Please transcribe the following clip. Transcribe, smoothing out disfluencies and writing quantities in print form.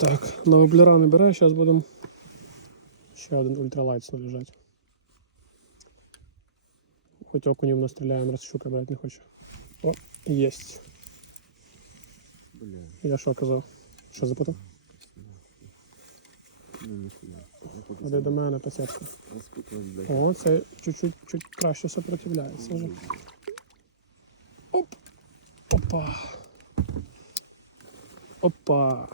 Так, на воблера не бере, зараз будемо ще один ультралайт лежать. Хоч окунів настріляємо, раз щука брати не хоче. О, єсть. Я що казав? Що запутав? Ходи до мене, пасятка. О, це чуть-чуть краще сопротивляється вже. Оп! Опа! Опа!